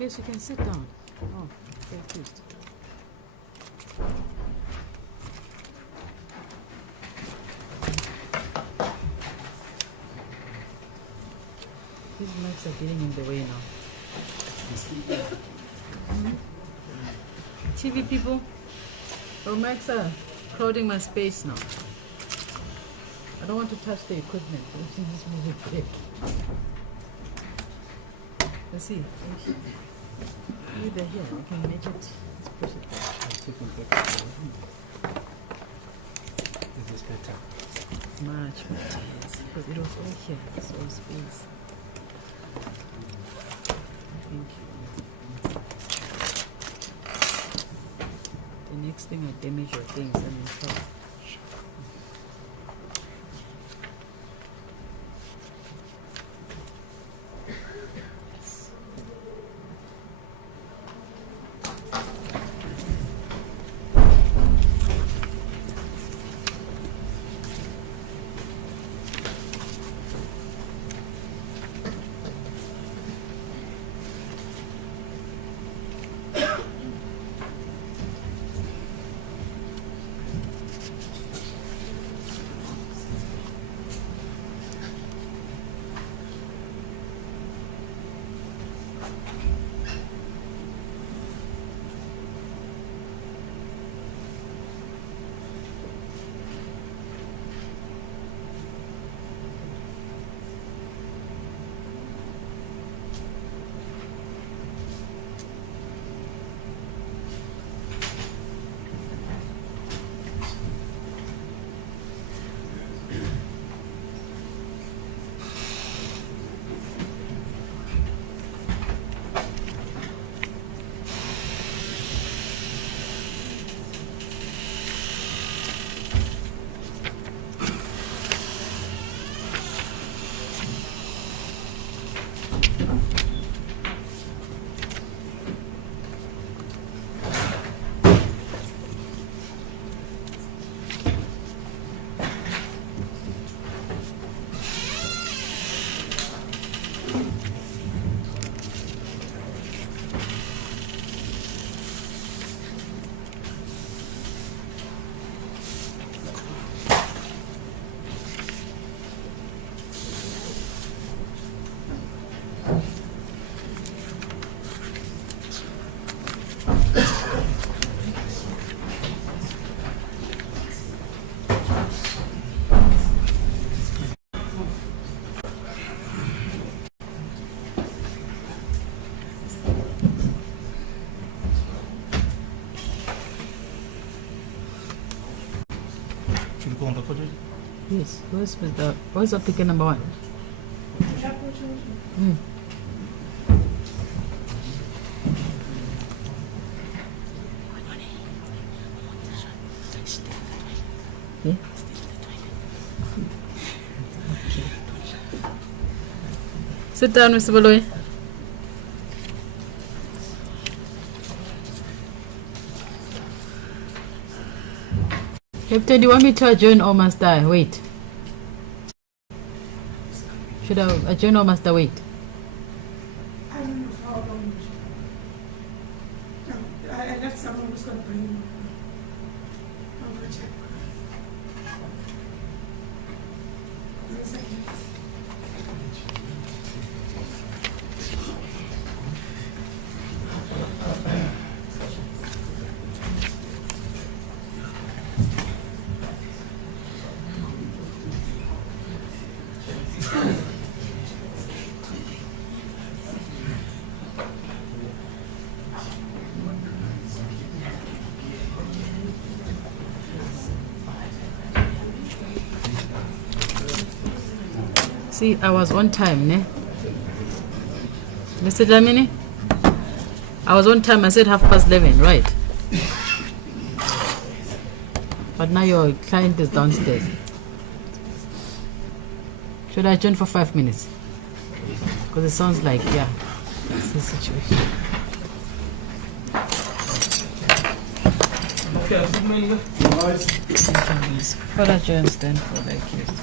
Yes, you can sit down. Oh, very pleased. These mics are getting in the way now. TV people, our mics are crowding my space now. I don't want to touch the equipment. I've seen this movie break. Let's see. Either here, I can make it. Let's push it. Is this better? Much better, yes. Because it was all here. So space. Thank you. The next thing I damage your things and in trouble. Yes, where's applicant number 1? Yeah. Okay. Sit down, Mr. Baloy. Captain, do you want me to adjourn or must I wait? Should I adjourn or must I wait? I don't know how long. I left someone who's going to bring him. I'm going to check. 1 second. See, I was on time, ne? Mr. Dlamini? I was on time, I said 11:30, right? But now your client is downstairs. Should I adjourn for 5 minutes? Because it sounds like, yeah, that's the situation. Okay, What adjourns then for the accused?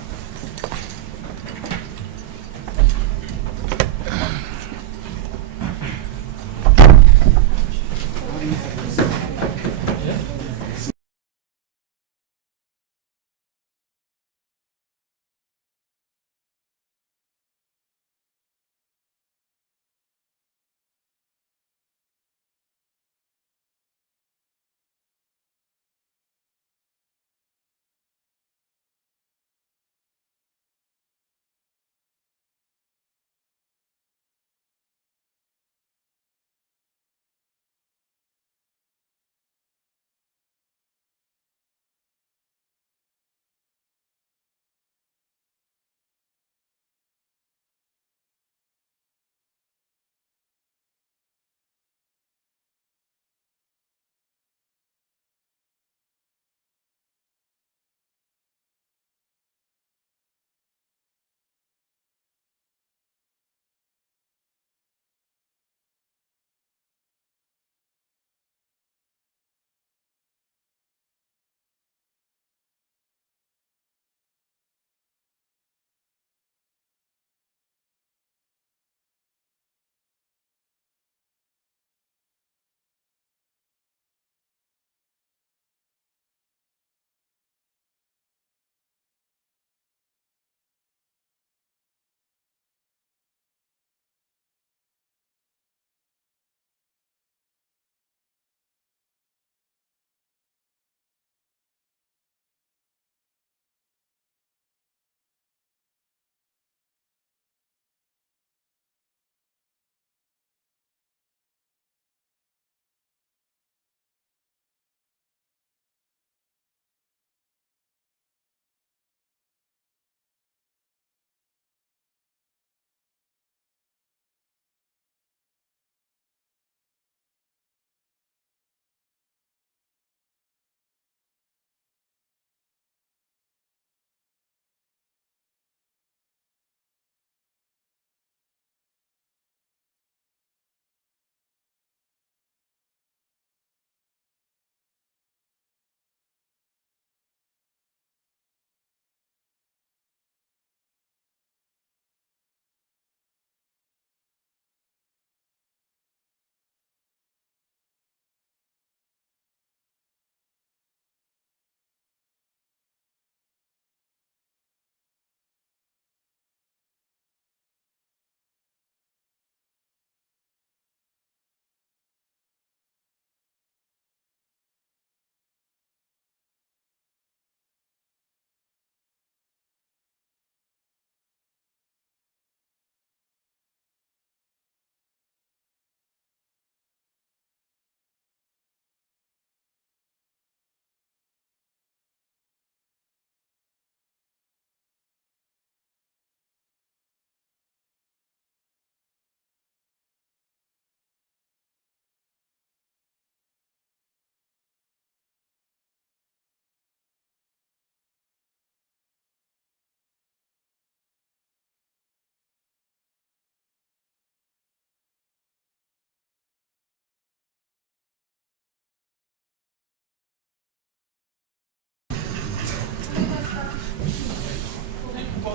No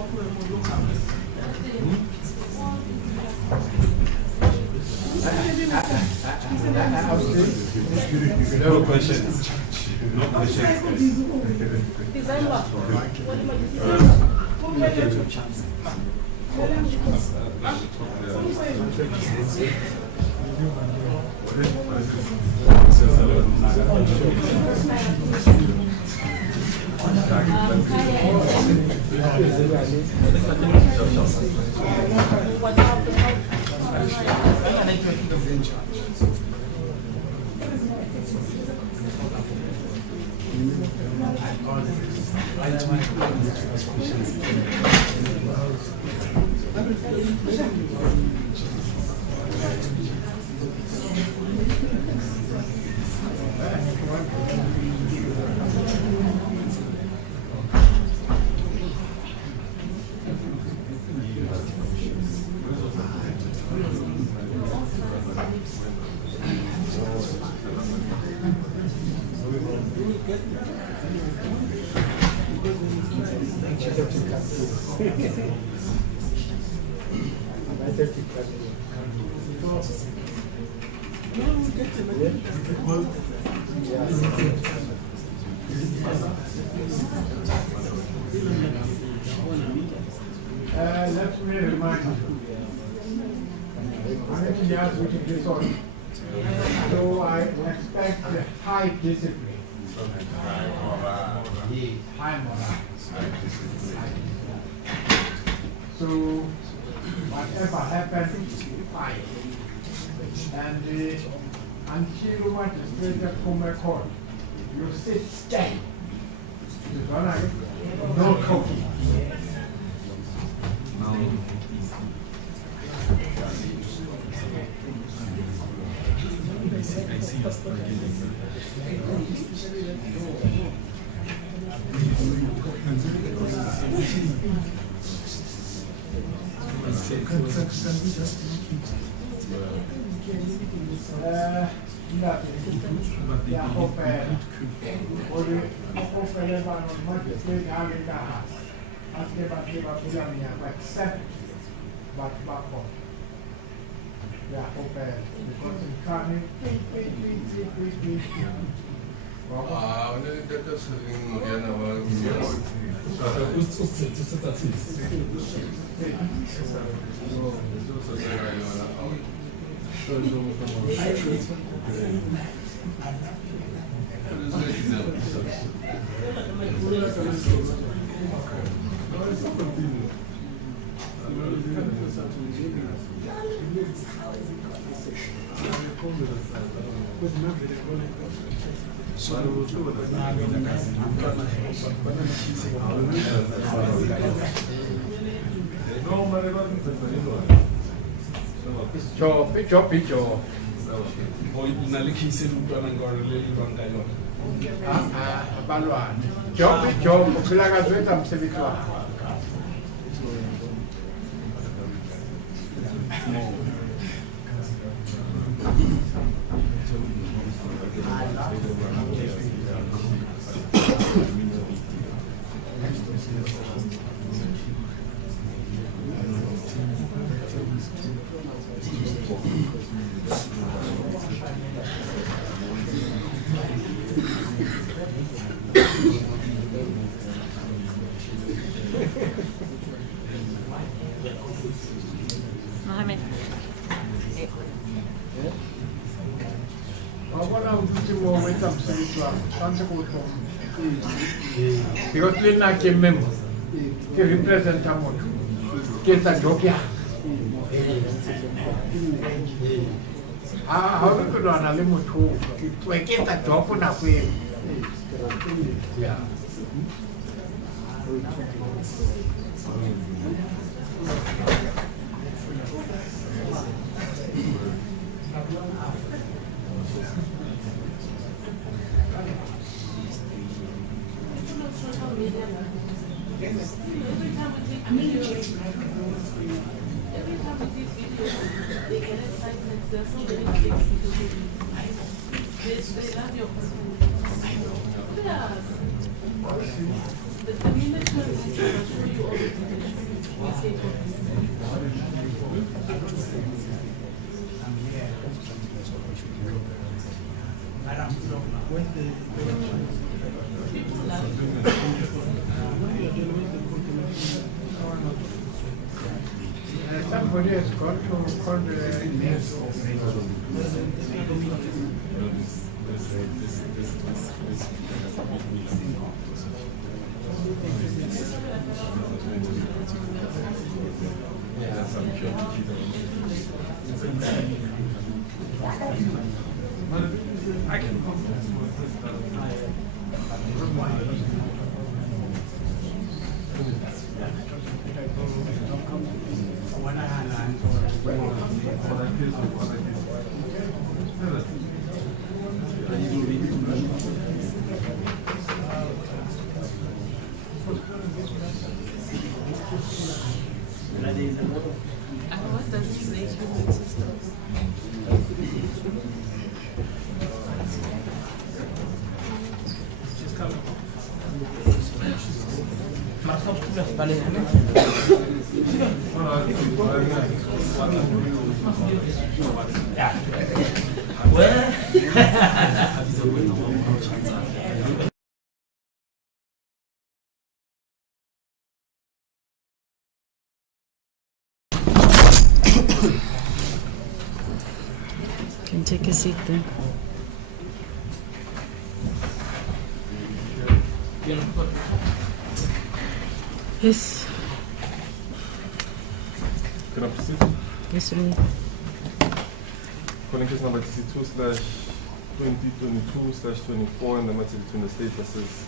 questions. No questions. Let me remind you. I'm actually just looking this on. So I expect high discipline. High morale. So whatever happens, fine. And until magistrate come a court, you sit stand. No talking. Picho. Because we're not a member, to represent someone, get a joke. How do you run a limit to get a job on a way? Yeah. Somebody has got to call the I can What does it say to the systems? Can take a seat then. Yes. Can I proceed? Yes, sir. Calling case number TC2/2022/24 in the matter between the state versus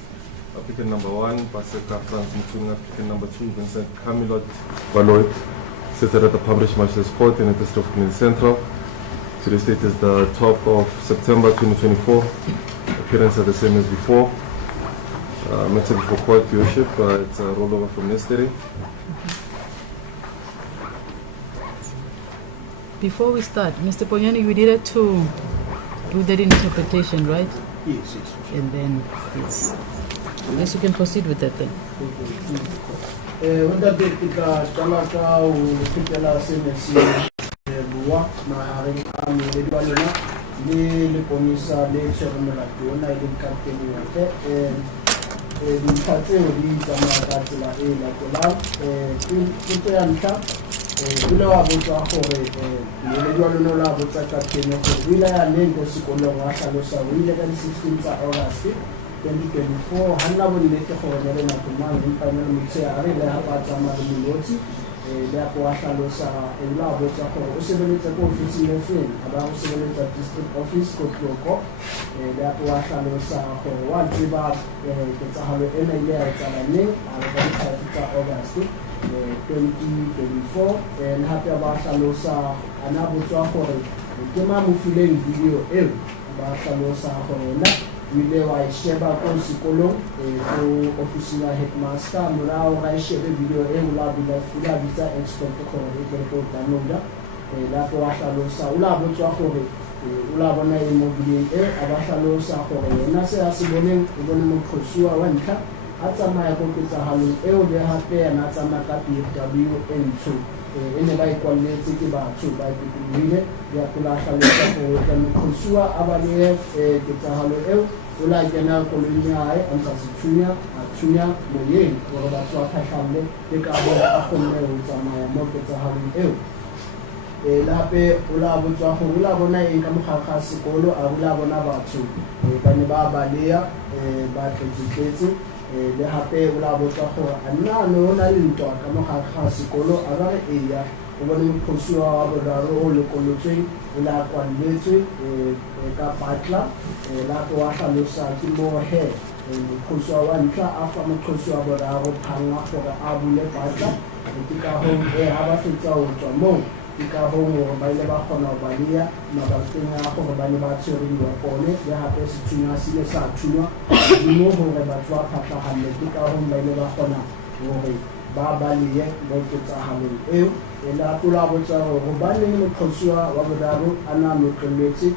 applicant number 1, Paseka, applicant number 2, Vincent Camilot Baloit, seated at the Palm Ridge Magistrate Court in the district of Community Central. Today's date is the 12th of September 2024. Appearance are the same as before. Matter before court, your worship, it's a rollover from yesterday. Before we start, Mr. Ponyani, you needed to do that interpretation, right? Yes, yes. And then, yes. Yes, you can proceed with that then. Wanda kita talaka ukitela senesi buwa maharing kami lebalona le ponisa le tshwarela tona ile kapteni yake diphatse di tsamaya tsela e latelang ke ya ntlha ile wa botsa gore le lebalona la botsa kapteni gore ile ya neng sekolong wa hlalosa o ile ka di 16 tsa August 2024 hanna bonnete gore le na tsamaya empa le motseare le ha ba tsamaya le molotsi le a go hlalosa la botsa gore o sebeletse ko office le feng aba o sebeletse district office ko tloko le a go hlalosa gore wa tseba ke tsa halo ena ile ya tsala ne a re ka tsa August 2024 le hape ba hlalosa ana botsa gore ke ma mo fileng video eo ba hlalosa gore na ile wa sheba ko sekolong ko office ya headmaster morao ga shebe video e ula bitsa expert gore e ke ko downloada la go wa hlalosa ula botswa gore ula bona e mo video e aba hlalosa gore yena se a se boneng o bone mo khosuwa wa ntlha a tsamaya go ketsa halong eo le hape yana tsamaya ka PW N2 ene ba ikwaletse ke batho ba ipipile ya kula hlalosa gore ka mo khosuwa aba le ketsa halo eo ula kena koloni ya hae a ntse a thunya moyeng gore batho ba khatlhalle ke ka bo a kgonne ho tsamaya mo ketsa halong eo lape ula botswa go ula bona eng ka mogakga sekolo a ula bona batho ba ne ba balea ba tletse le hape ula botswa go anna no na le ntwa ka mogakga sekolo a ba re eya o bone mokhosuwa wa boraro o lekolotsweng ula kwalletswe ka patla la go wa hlalosa ke mo he mokhosuwa wa ntlha a fa mokhosuwa wa boraro phanga gore a bule patla ke ka ho ha ba fetsa ho tswa mo ke ka ho ba ile ba kgona ho balia mabakeng a gore ba ne ba tshwere dipone le hape sethunya se le sa thunya mo hore batho ba phatlahalle ke ka ho ba ile ba kgona hore ba balie mo ke tsa halong eo la kula botsa go ba le mokhosuwa wa boraro ana motleletse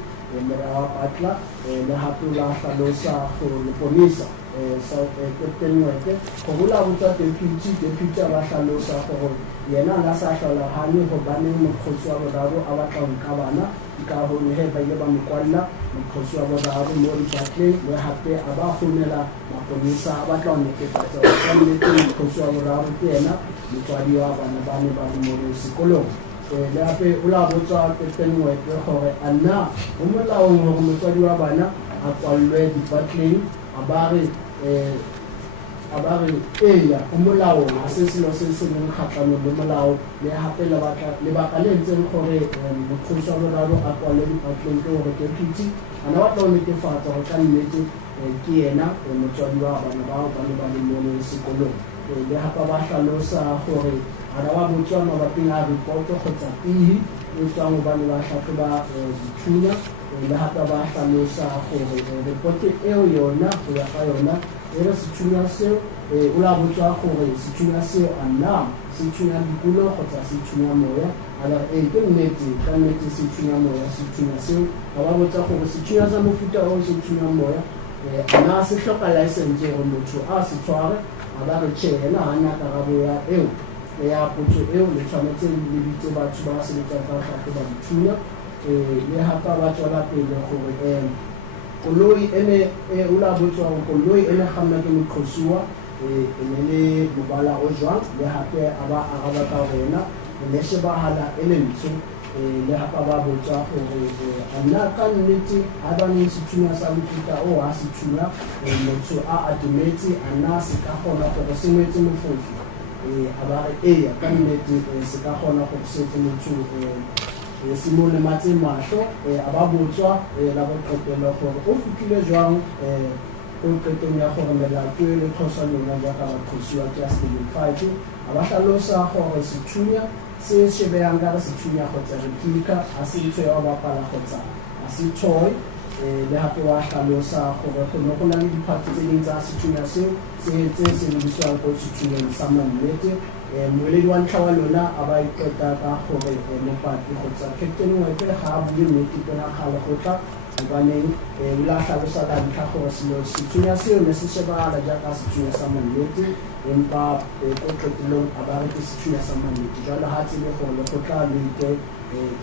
mera wa patla le hape la hlalosa go le ponisa Captain Weke go bula botsa deputy a ba hlalosa gore yena ga sa hlola hane go baneng mokgotsi wa boraro a batla nka bana ka ho ne ba ile ba mokwalla mokgotsi wa boraro mo Gauteng le hape a ba fonela maponisa a batla ho netefatsa gore mokgotsi wa boraro ke yena motswadi wa bana ba ne ba mo sekolong le hape o la botsa Captain Weke gore ana o molaong gore motswadi wa bana a kwallwe dipatleng a ba re eya o molao a se selo se se leng kgatlhanong le molao le hape lebaka le ntseng gore mokgotsi wa boraro a kwale dipatleng ke gore deputy ana batla ho netefatsa gore ka nnete ke yena motswadi wa bana bao ba ne ba le mo sekolong le hape ba hlalosa gore ana ba botswa mabapi a report kgotsa pihi e tswang ho bane ba hlahloba dithunya le hape ba hlalosa gore report eo yona go ya ka yona e re sethunya seo o la botswa gore sethunya seo ana sethunya dikulo kgotsa sethunya moya a la ke nnete ka nnete sethunya moya sethunya seo ba botsa gore sethunya sa mofuta o sethunya moya ana se hloka license gore motho a se tshware a ba re tshela hana karabo ya eo ya potso eo le tshwanetse le bitse batho ba sebetsang ka hlahloba dithunya le hape ba tswela pele gore koloi ene o la botswa gore koloi ene kganna ke moqosuwa ene le mobala o jwang le hape a ba araba ka rena le shebahala e le ntsho le hape ba botswa gore ana ka nnete a ba ne sethunya sa mofuta o a sethunya motho a atumetse ana se ka kgona gore se mwetse mofofu a ba re eya ka nnete se ka kgona gore se etse motho se mo le matse mahlo a ba botswa la bo qetela gore o fitile jwang o qeteng ya gore melato le tlhosa lona ja ka bathusiwa ke a stable 5 a ba hlalosa gore sethunya se shebeyang ka sethunya kgotsa replica a se ntse ya ba pala kgotsa a se toy le hape wa hlalosa gore go na le diphatsi tse ding tsa sethunya seo se le biswa go sethunya sa mannete moeledi wa ntlha wa lona a ba iqeta ka gore mopati kgotsa Captain Weke ga a bue nnete pela gale go tla gobaneng o la hlalosa ka ntlha gore sethunya seo ne se shebagala jaaka sethunya sa mannete empa ko qetelong a ba re ke sethunya sa mannete jalo ha tsebe gore le go tla le ite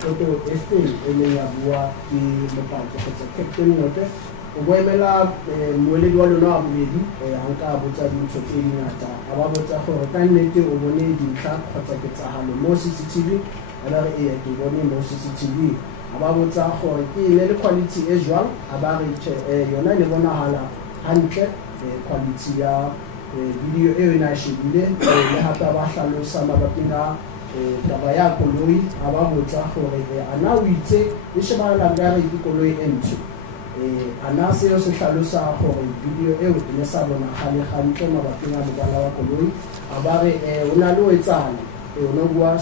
toto e feng e leng ya bua ke mopati kgotsa Captain Weke o boemela moeledi wa lona wa bobedi a nka botsa dintho tse dingata a ba botsa gore ka nnete o bone dintlha kgotsa ketsagalo mo CCTV a ba re ke bone mo CCTV a ba botsa gore ke le quality e jwang a ba re yona ne bonahala hantle quality ya video e na shebile le hape ba hlalosa mabapi a taba ya koloi a ba botsa gore ana o itse e shebana ka re ke koloi e ntsho ana seo se hlalosa gore video eo e ne sa bona gale gantle mabapi a lebala wa koloi a ba re o na le o etsana o no bua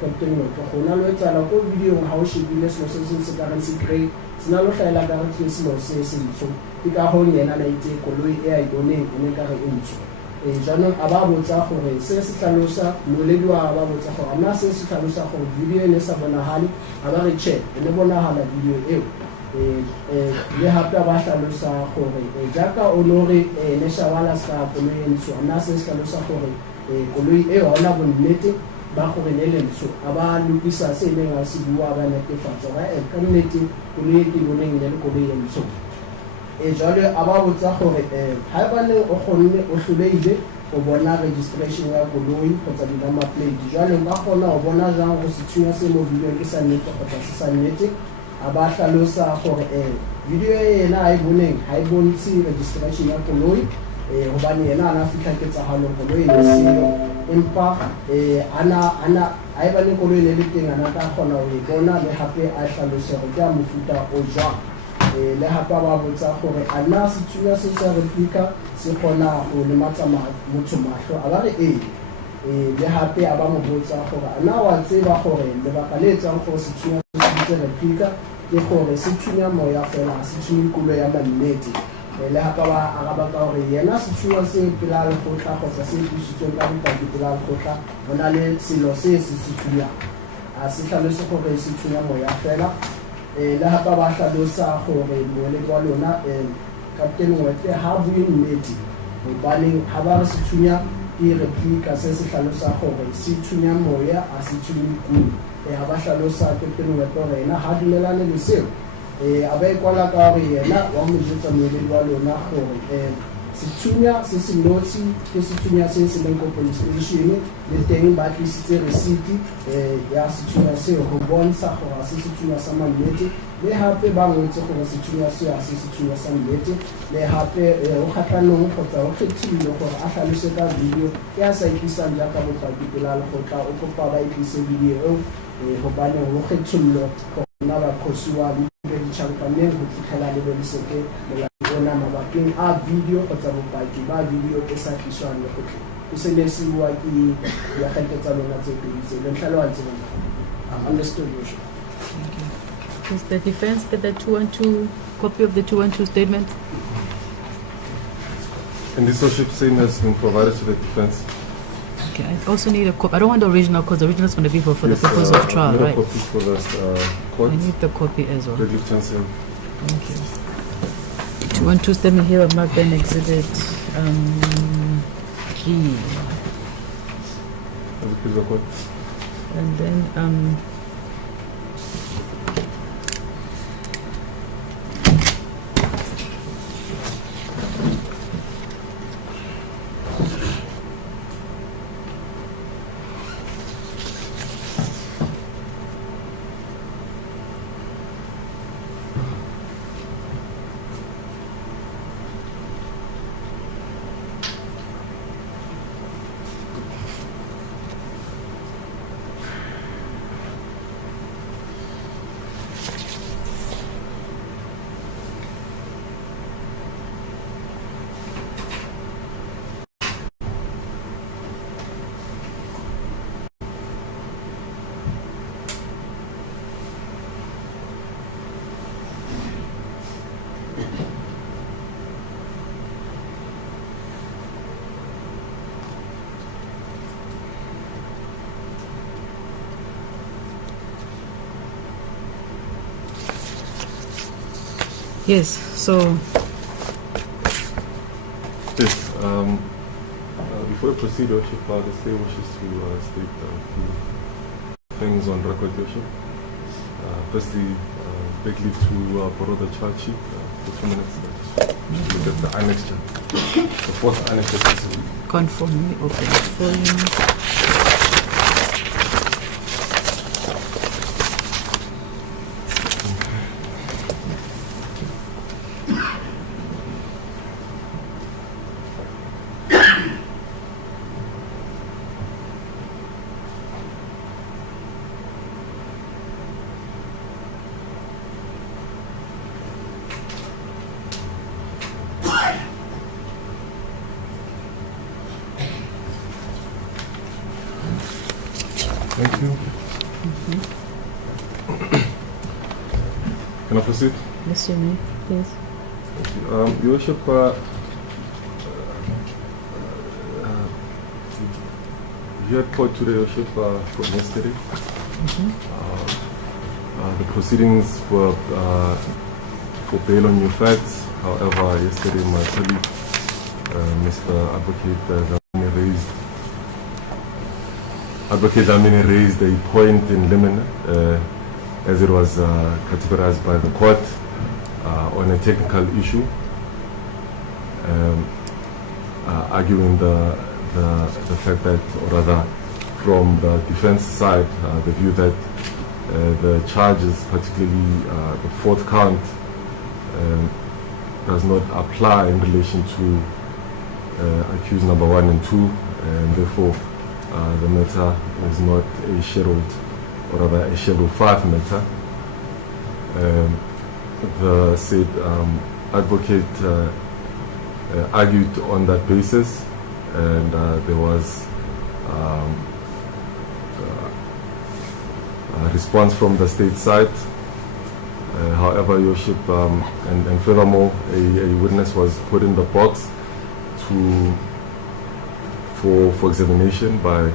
Captain Weke go na le o etsana ko video ha o shebile selo se se ka re se grey sena lo hlaela ka re ke selo se se ntsho ke ka ho yena na itse koloi e a e boneng e ne ka re ntsho jaanong a ba botsa gore se se hlalosa moledi wa ba botsa gore ana se se hlalosa gore video e ne sa bonagale a ba re che e ne bonagala video eo le hape ba hlalosa gore jaaka o lore ne shawala ska koloi ntsho ana se se hlalosa gore koloi e ona bonnete ba gore ne le ntsho a ba lokisa se ne ga se bua ba netefatsa ga ka nnete koloi ke boneng le koloi e ntsho jalo a ba botsa gore ha ba ne o kgonne o hloleile o bona registration ya koloi kgotsa di-number plate jalo ba kgona o bona jang go sethunya se mo video ke sa nnete kgotsa se sa nnete a ba hlalosa gore video e yena a e boneng ha e bontshe registration ya koloi hobane yena ana fihla ketsahalo koloi le seo empa ana a e bane koloi le le teng ana ka kgona ho e bona le hape a hlalose gore ke a mofuta o jwang le hape ba botsa gore ana sethunya se sa replica se kgona go lematsa motho mahlo a ba re le hape a ba mo botsa gore ana wa tseba gore lebaka le etsang gore sethunya se replica ke gore sethunya moya fela se thunya kulo ya mannete le hape ba araba ka gore yena sethunya se pela le khotla kgotsa se thusitsweng ka bopaki pela le khotla bona le selo se se sethunya a se tlhalose gore sethunya moya fela le hape ba hlalosa gore moeledi wa lona Captain Wete ha bue nnete hobaneng ha ba re sethunya ke replica se se hlalosa gore se thunya moya a se thunye kuno ha ba hlalosa Captain Wete gore ena ha dumelane le seo a ba ikwala ka gore yena wa mo jetsa moledi wa lona gore sethunya se se notsi ke sethunya se se leng ko police station le teng ba tlisitse receipt ya sethunya seo go bontsha gore se sethunya sa mannete le hape ba ngwetse gore sethunya seo a se sethunya sa nnete le hape o kgatlanong kgotsa o kgethile gore a hlalose ka video ya sa ikisang jaaka bopaki pela le go tla o kopa ba ikise video eo hobane ho kgethollo na ba khosiwa le ditšhankaneng go fitlhela le beliseke bona mabakeng a video kgotsa bopaki ba video e sa tliswang le gotlhe o se ne se bua ke ya kgente tsa lona tse pedi tse le ntlhalogantse bona understood you. Does the defense get the 212 copy of the 212 statement? And this worship same has been provided to the defense. Okay, I also need a copy. I don't want the original because the original is going to be for Yes, the purpose of trial, I need right? a copy for the court. I need the copy as well. The defense, yeah. Thank you. 212 statement here of marked in exhibit G. As a piece of court. And then yes, so Yes, before I proceed, Your Worship, the state wishes to state a few things on record, Your Worship. Firstly, beg leave to borrow the charge sheet for 2 minutes. Look at the annexure, the fourth annexure specifically. conformly open for you. Thank you. Can I proceed? Yes, you may, please. Thank you. Your Worship, you had court today, Your Worship, from yesterday. The proceedings were for bail on new facts. However, yesterday my colleague, Mr. Advocate Damini raised a point in limine, as it was categorized by the court on a technical issue, arguing the fact that, or rather, from the defense side, the view that the charges, particularly the fourth count, does not apply in relation to accused number 1 and 2, and therefore the matter is not a scheduled, or rather a schedule 5 matter. The said advocate argued on that basis, and there was a response from the state side. However, Your Worship, and furthermore, a witness was put in the box for examination by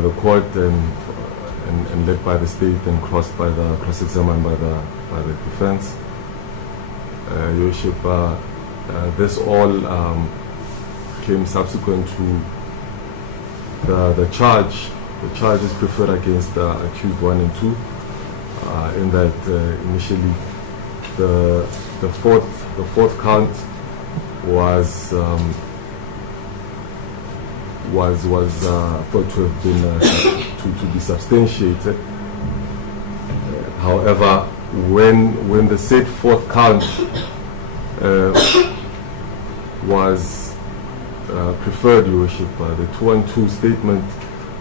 the court and led by the state and cross-examined by the defense. Your Worship, this all came subsequent to the charge. The charge is preferred against accused 1 and 2, in that initially the fourth count was thought to have been to be substantiated. However, when the said fourth count was preferred, Your Worship, the 2 and 2 statement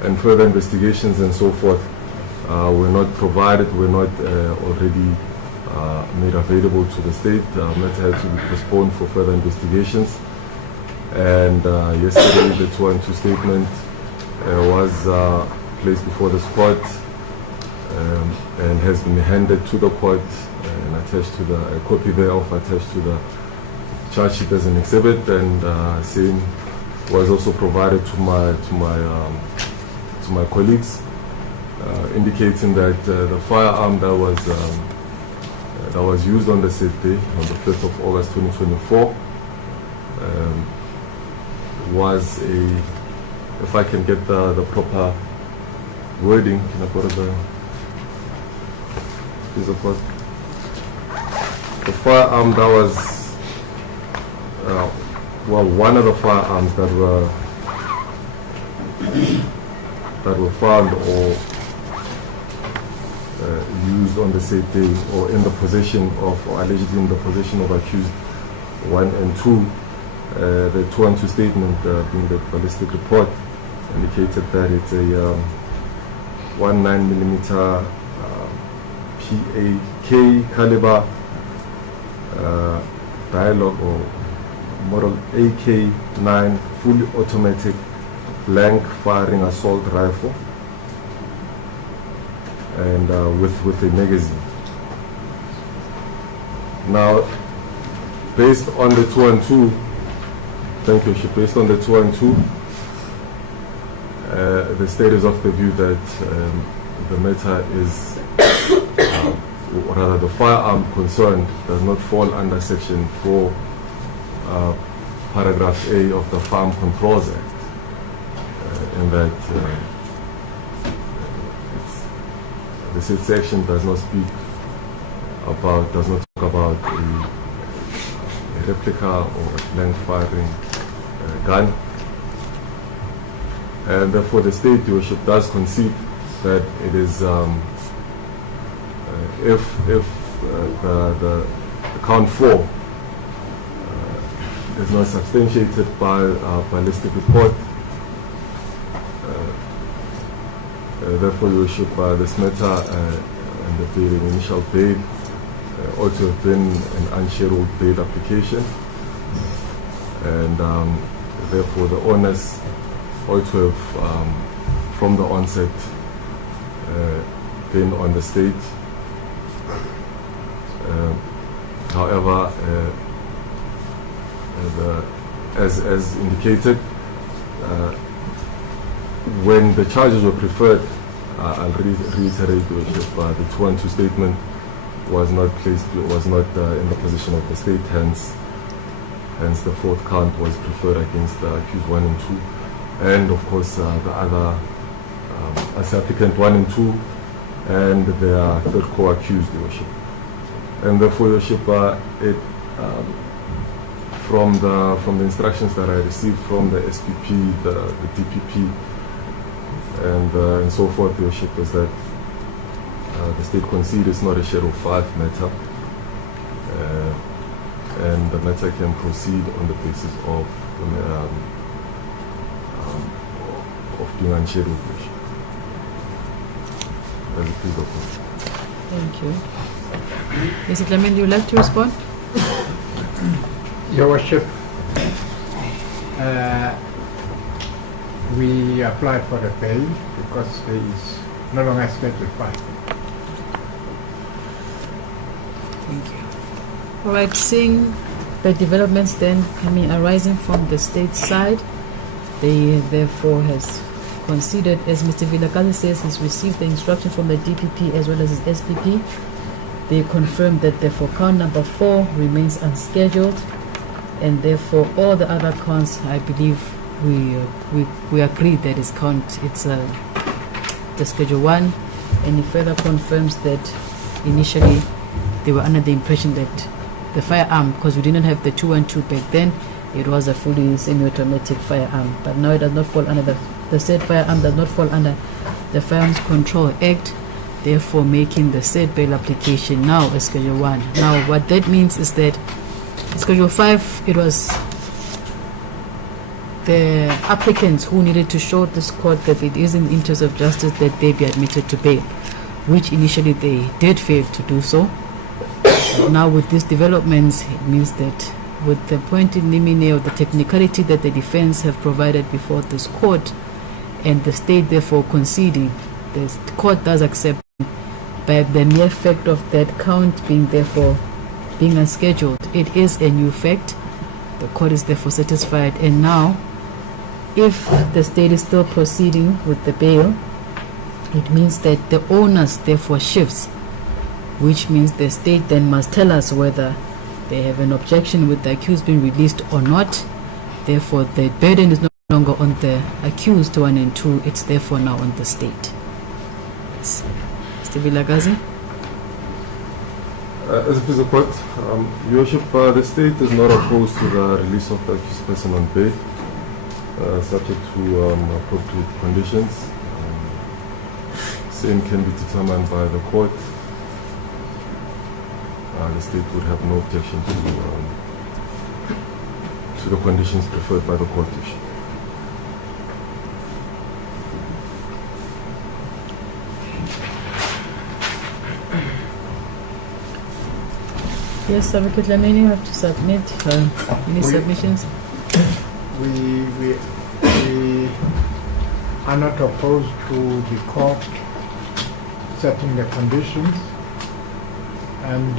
and further investigations and so forth were not provided, were not already made available to the state. Matter had to be postponed for further investigations. And yesterday, the 2 and 2 statement was placed before this court and has been handed to the court and attached to a copy thereof attached to the charge sheet as an exhibit, and same was also provided to my colleagues, indicating that the firearm that was used on the said day, on the 5th of August 2024, was if I can get the proper wording, can I go to the piece of work? The firearm that was, one of the firearms that were found or used on the said day, or in the possession of, or allegedly in the possession of accused 1 and 2, the 2 and 2 statement, being the ballistic report, indicated that it's a 19mm PAK caliber dialogue or model AK-9 fully automatic blank firing assault rifle, and with a magazine. Now, based on the 2 and 2, thank you, based on the 2 and 2, the state is of the view that the matter is, or rather the firearm concerned does not fall under Section 4, Paragraph A of the Farm Controls Act, in that the said section does not talk about a replica or a blank firing gun, and therefore the state, Your Worship, does concede that it is if the count 4 is not substantiated by ballistic report, therefore, Your Worship, this matter and the bail, initial bail, ought to have been an unscheduled bail application, and therefore the onus ought to have, from the onset, been on the state. However, as indicated, when the charges were preferred, I'll reiterate, Your Worship, the 2 and 2 statement was not placed, was not in the position of the state, hence the fourth count was preferred against the accused 1 and 2, and of course the other as applicant 1 and 2 and their third co-accused, Your Worship. And therefore, Your Worship, from the instructions that I received from the SPP, the DPP, and so forth, Your Worship, is that the state concede is not a Schedule 5 matter, and the matter can proceed on the basis of being unscheduled. That's a piece of work. Thank you. Mr. Clement, do you like to respond? Your Worship, we applied for the bail because there is no longer Schedule 5. Thank you. All right, seeing the developments then arising from the state side, they therefore has considered, as Mr. Vilakazi says, he's received the instruction from the DPP as well as his SPP. they confirmed that therefore count number 4 remains unscheduled, and therefore all the other counts, I believe we agreed that it's the schedule 1, and it further confirms that initially they were under the impression that the firearm, because we didn't have the 212 back then, it was a fully semi-automatic firearm, but now it does not fall under the said firearm does not fall under the Firearms Control Act, therefore making the said bail application now a Schedule 1. Now what that means is that Schedule 5, it was the applicants who needed to show this court that it is in the interest of justice that they be admitted to bail, which initially they did fail to do so. Now with these developments, it means that with the point in limine of the technicality that the defense have provided before this court, and the state therefore conceding, the court does accept by the mere fact of that count being therefore being unscheduled. It is a new fact. The court is therefore satisfied, and now if the state is still proceeding with the bail, it means that the onus therefore shifts, which means the state then must tell us whether they have an objection with the accused being released or not. Therefore the burden is no longer on the accused 1 and 2, it's therefore now on the state. Yes. Mr. Vilagazi? As a piece of court, Your Worship, the state is not opposed to the release of the accused person on bail, subject to appropriate conditions. Same can be determined by the court. The state would have no objection to the conditions preferred by the court. Yes, Advocate Lamini, you have to submit any submissions. We are not opposed to the court setting the conditions, and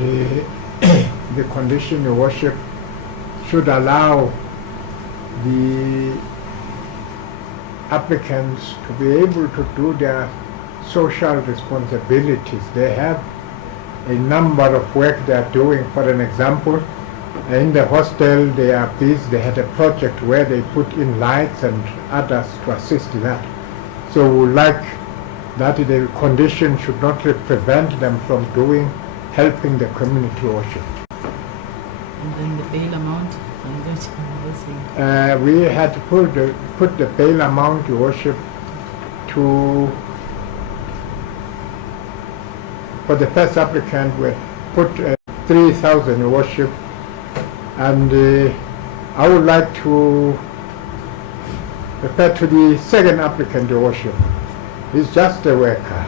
the condition, Your Worship, should allow the applicants to be able to do their social responsibilities. They have a number of work they are doing. For an example, in the hostel they are busy, they had a project where they put in lights and others to assist that. So we would like that the condition should not prevent them from helping the community worship. And then the bail amount? We had put the bail amount, Your Worship, for the first applicant we put 3,000, Your Worship, and I would like to refer to the second applicant, Your Worship. He's just a worker.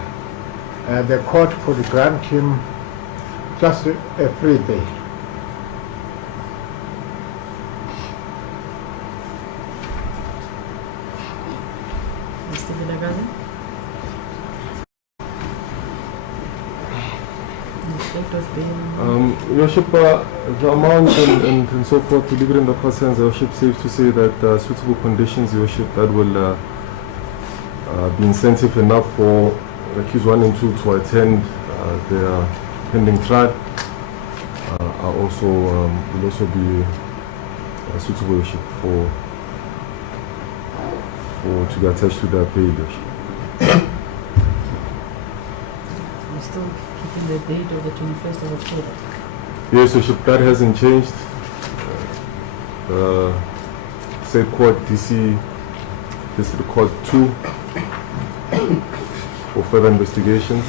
The court could grant him just a free bail. Mr. Vilagazi? Your Worship, the amount and so forth, to leave it in the court's hands, Your Worship, safe to say that suitable conditions, Your Worship, that will be incentive enough for accused 1 and 2 to attend their pending trial. Will also be suitable, Your Worship, to be attached to their bail, Your Worship. We're still keeping the date of the 21st of October. Yes, Your Worship, that hasn't changed. State Court, DC, District Court 2, for further investigations.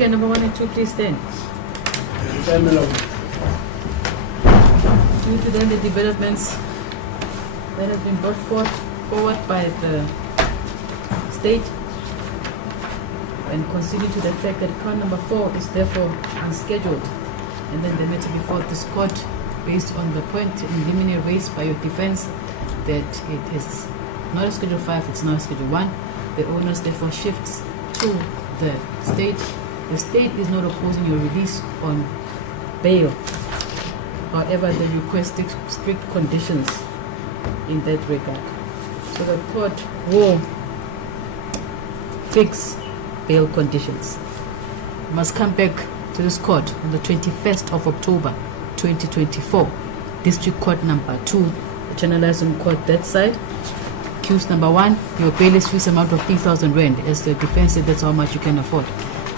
applicant number 1 and 2, please stand. Due to then the developments that have been brought forward by the state, and considering to the fact that count number 4 is therefore unscheduled, and then the matter before this court, based on the point in limine raised by your defense that it is not a Schedule 5, it's now a Schedule 1, the onus therefore shifts to the state. The state is not opposing your release on bail. However, they request strict conditions in that regard. So the court will fix bail conditions. You must come back to this court on the 21st of October 2024. District Court number 2, the Channelizing Court that side. Accused number 1, your bail is fixed amount of 3,000 rand. As the defense said, that's how much you can afford.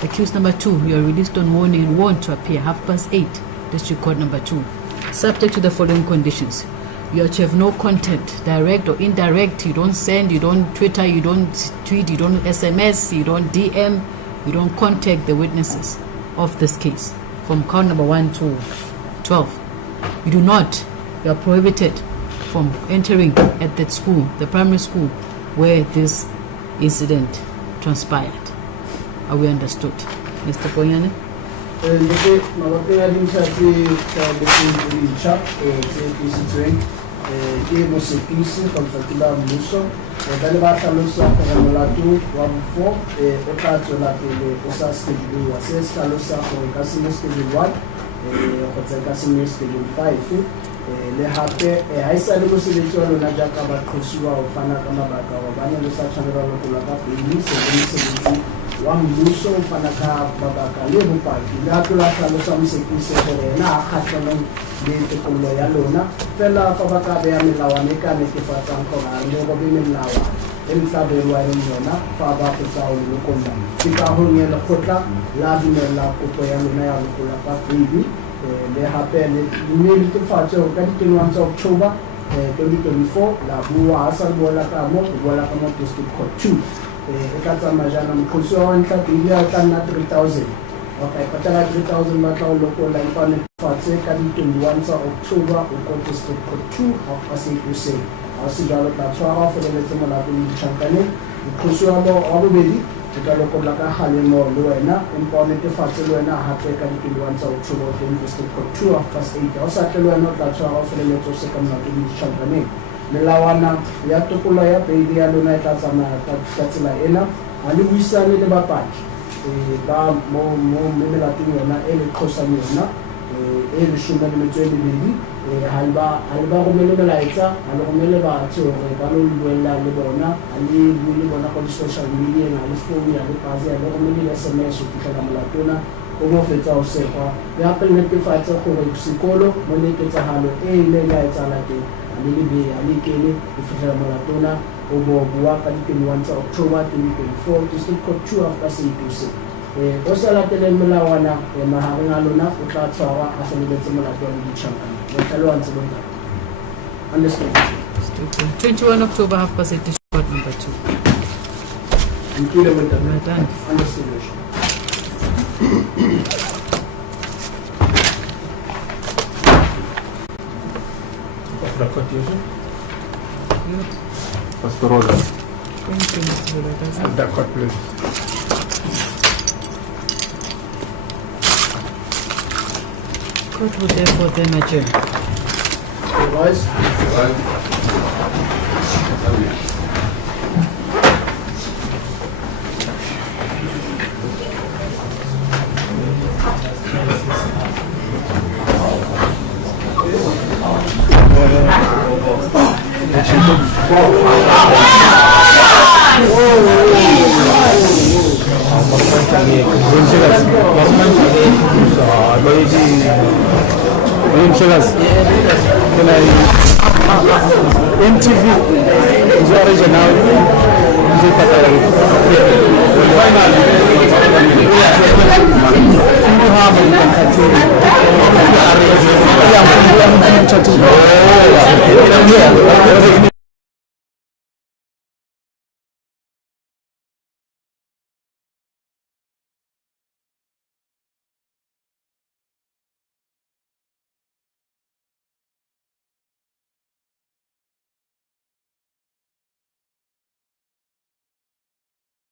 Accused number 2, you are released on warning and warned to appear 8:30, District Court number 2. Subject to the following conditions. You are to have no contact, direct or indirect. You don't send, you don't Twitter, you don't tweet, you don't SMS, you don't DM, you don't contact the witnesses of this case from count number 1 to 12. You are prohibited from entering at that school, the primary school where this incident transpired. Are we understood? Mr. Ponyane? Ke mosekisi konfakila mmuso ba le ba tlhalosa gore molato wa bofo o tla tswela pele o sa schedule se se tlhalosa gore ka se schedule 1 kgotsa ka se schedule 5 le hape ha isa le mosebetsi wa lona jaaka ba qhosiwa o fana ka mabaka wa bana le sa tshwanela go la ka pele se mosebetsi wa mmuso o fana ka mabaka le bopaki le hape la tlhalosa mosekisi gore ena a kgatlhanong le tekolo ya lona fela fa ba ka beya melawana e ka netefatsang gore a le go be melawana e ntlabewa le yona fa ba go tsa o le konna ke ka ho nye lekgotla la dumela kopo ya lona ya lekola ka pele le hape le netefatse gore ka di-21 tsa October 2024 la bua a sa boela ka mo District Court 2 e ka tsamaya jana mokgosi wa ntlha pele a tla nna 3,000 okay patala 3,000 ba tla o lokola empa netefatse ka di-21 tsa October o ko District Court 2 8:30 a se jalo tla tshwara o feleletse molato le ditšhankaneng mokgosi wa bobedi o tla lokola ka galemo le wena empa o netefatse le wena gape ka di-21 tsa October o teng District Court 2 8:30 a o sa tle le wena o tla tshwara o feleletse o se ka molato le ditšhankaneng melawana ya tokolo ya beili ya lona e tla tsamaya ka tsela ena a le buisane le bapaki ba mo melatong yona e le qhosang yona e le 12 ha ba romele melaetsa a le romele batho gore ba lo buella le bona a le bue le bona ko di-social media a le phone a le pase a le romele SMS o fitlhela molatona o mo fetsa o sekwa ya pe netefatsa gore sekolo mo le ketsagalo e ile ya etsala teng a le kele o fitlhela molatona o bo bua ka di-21 tsa October 2024 District Court 2 8:30 o sa latele melawana mahareng a lona o tla tshwarwa a feleletse molato wa ditšhankane tlhalo ntse bona understand 21 October 8:30 District Court number 2. Thank you, Well done. understand Of the confusion? Good. Pastor Roda. Thank you, Mr. Vilakazi. The court, please. Court will therefore then adjourn. Otherwise, MTV is original. Finally,